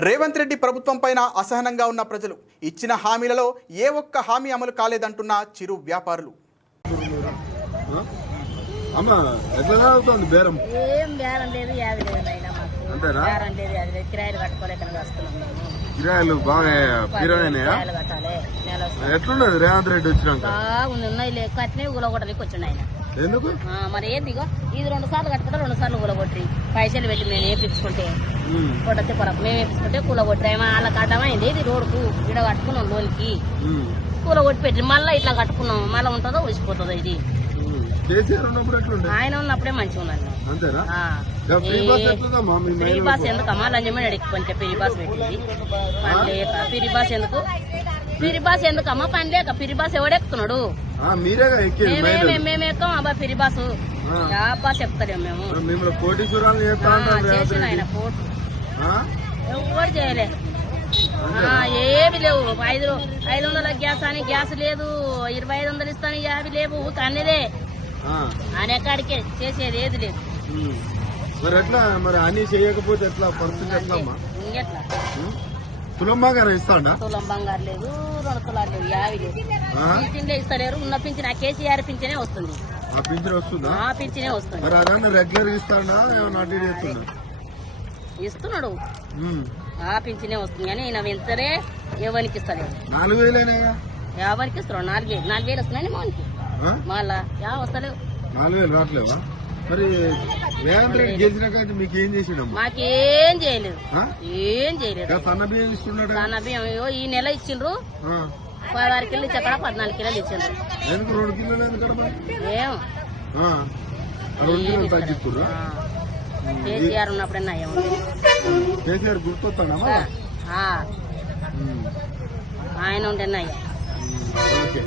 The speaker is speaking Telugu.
రేవంత్ రెడ్డి ప్రభుత్వం పైన అసహనంగా ఉన్న ప్రజలు ఇచ్చిన హామీలలో ఏ ఒక్క హామీ అమలు కాలేదంటున్న చిరు వ్యాపారులు. కిరాయిలు బాగా. ఎట్లున్నది రేవంత్ రెడ్డి వచ్చినాక? బాగుంది ఉన్నాయి లేక ఊలగొట్టలేక వచ్చిండు ఆయన ఎందుకు? మరి ఇది రెండు సార్లు కట్టుకుంటే రెండు సార్లు ఊలగొట్టి పైసలు పెట్టి మేము వేపించుకుంటే కొట్టతే పొరకు మేము వేపించుకుంటే కూలగొట్టి వాళ్ళకి అడ్డమైంది ఇది రోడ్డుకు ఇడ కట్టుకున్నాం లోన్కి కూలగొట్టి పెట్టి మళ్ళీ ఇట్లా కట్టుకున్నాం. మళ్ళీ ఉంటుందో వచ్చిపోతుందో ఇది. ఆయన ఉన్నప్పుడే మంచిగా ఉన్నాను ఫ్రీ బస్ ఎందుకు అమ్మా లంచమని అడిగిపోతే ఫ్రీ బాస్ పెట్టింది. ఫ్రీ బాస్ ఎందుకు? ఫ్రీ బాస్ ఎందుకు అమ్మా పని లేక ఫ్రీ బాస్ ఎవడెక్కుతున్నాడు మేమే మేము- ఎక్కం అబ్బా ఫ్రీ బాస్ ఆ. యా బాస్ ఎక్కుతలేము మేము చేసిన ఆయన? ఎవరు చేయలే. ఆ, ఏమి లేవు. ఐదు ఐదు వందల గ్యాస్ అని గ్యాస్ లేదు. ఇరవై ఐదు వందలు ఇస్తాను యాభై లేవు. కన్నదే ఆ, అనే కాడికే చేసేది ఏది లేదు. మరి ఎట్లా? మరి అన్ని చేయకపోతే ఎట్లా? పరిస్థితి ఎట్లా? తులం బాగా ఇస్తాడా? తులం బంగారు లేదు రెండు తులాలు లేవు. యాభై లేదు? పింఛన్లే ఇస్తలేరు ఉన్న పింఛన్ ఆ కేసీఆర్ పింఛనే వస్తుంది. ఆ పింఛన్ వస్తుందా? ఆ పింఛనే వస్తుంది. మరి అదన్నా రెగ్యులర్ ఇస్తాడా ఏమన్నా అటు ఇటు చేస్తుందా? ఇస్తున్నాడు. ఆ పింఛనే వస్తుంది కానీ ఈయన వెంటనే ఎవరికి ఇస్తలేడు. నాలుగు వేలేనాయా ఎవరికి ఇస్తున్నాడు? నాలుగేళ్ళు నాలుగేళ్ళు వస్తున్నాయి మోనికి ఆ? మళ్ళా యా వస్తలేవు. నాలుగు వేలు రావట్లేవా? మరి రేవంత్ రెడ్డి గెలిచినాక మీకు ఏం చేసిండమ్మా మాకేం చేయలేదు? ఏం చేయలేదు సన్న బియ్యం ఇస్తున్నాడు దాని బియ్యం ఈ నెల ఇచ్చిండ్రు పదహారు కిలోలు ఇచ్చి అక్కడ పద్నాలుగు కిలోలు ఇచ్చిండ్రు ఎందుకు రెండు కిలోలు? ఏం. రెండు కిలోలు తగ్గిస్తుర్రు ఆ. కేసీఆర్ ఉన్నప్పుడే నయం ఉంది. కేసీఆర్ గుర్తొస్తాడమ్మా. ఆయన ఉండే నయం ఉమ్. ఓకే